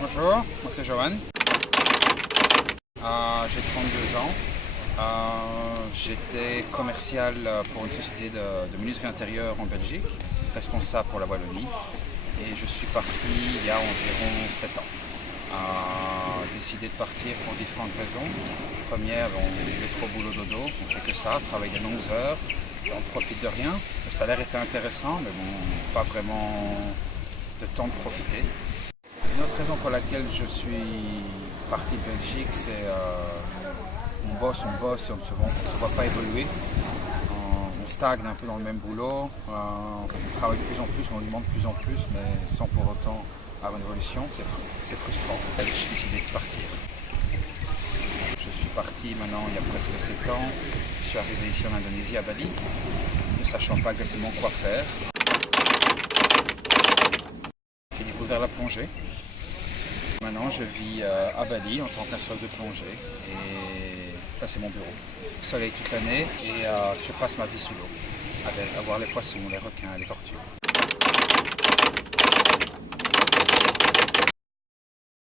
Bonjour, moi c'est Johan. J'ai 32 ans. J'étais commercial pour une société de menuiserie intérieure en Belgique, responsable pour la Wallonie. Et je suis parti il y a environ 7 ans. Décidé de partir pour différentes raisons. Première, on est trop boulot dodo, on fait que ça, travaille de longues heures, on ne profite de rien. Le salaire était intéressant, mais bon, pas vraiment de temps de profiter. Une autre raison pour laquelle je suis parti de Belgique, c'est on bosse et on ne se voit pas évoluer. On stagne un peu dans le même boulot, on travaille de plus en plus, on demande de plus en plus, mais sans pour autant avoir une évolution. C'est frustrant. J'ai décidé de partir. Je suis parti maintenant il y a presque 7 ans. Je suis arrivé ici en Indonésie, à Bali, ne sachant pas exactement quoi faire. J'ai découvert la plongée. Maintenant, je vis à Bali en tant qu'instructeur de plongée et là, c'est mon bureau. Soleil toute l'année et je passe ma vie sous l'eau, à voir les poissons, les requins, les tortues.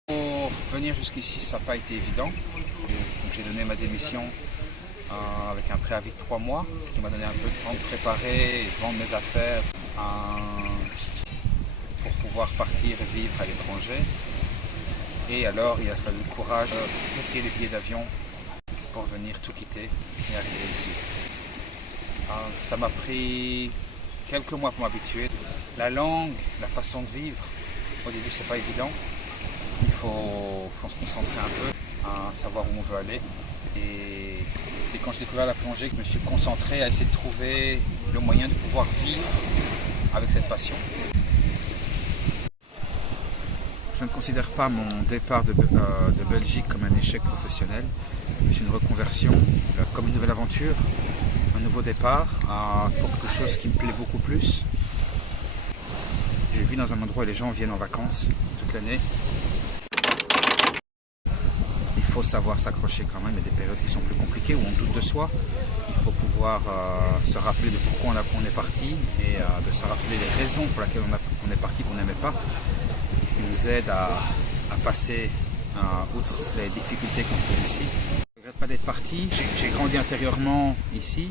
Pour venir jusqu'ici, ça n'a pas été évident. Donc, j'ai donné ma démission avec un préavis de 3 mois, ce qui m'a donné un peu de temps de préparer et de vendre mes affaires pour pouvoir partir et vivre à l'étranger. Et alors, il a fallu le courage de booker les billets d'avion pour venir tout quitter et arriver ici. Ça m'a pris quelques mois pour m'habituer. La langue, la façon de vivre, au début, c'est pas évident. Il faut se concentrer un peu, savoir où on veut aller. Et c'est quand j'ai découvert la plongée que je me suis concentré à essayer de trouver le moyen de pouvoir vivre avec cette passion. Je ne considère pas mon départ de Belgique comme un échec professionnel, mais une reconversion, comme une nouvelle aventure, un nouveau départ pour quelque chose qui me plaît beaucoup plus. Je vis dans un endroit où les gens viennent en vacances toute l'année. Il faut savoir s'accrocher quand même, il y a des périodes qui sont plus compliquées, où on doute de soi. Il faut pouvoir se rappeler de pourquoi on est parti et de se rappeler les raisons pour lesquelles on est parti, qu'on n'aimait pas. Qui nous aide à passer outre les difficultés qu'on trouve ici. Je ne regrette pas d'être parti, j'ai grandi intérieurement ici,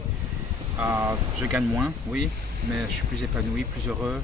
je gagne moins, oui, mais je suis plus épanoui, plus heureux,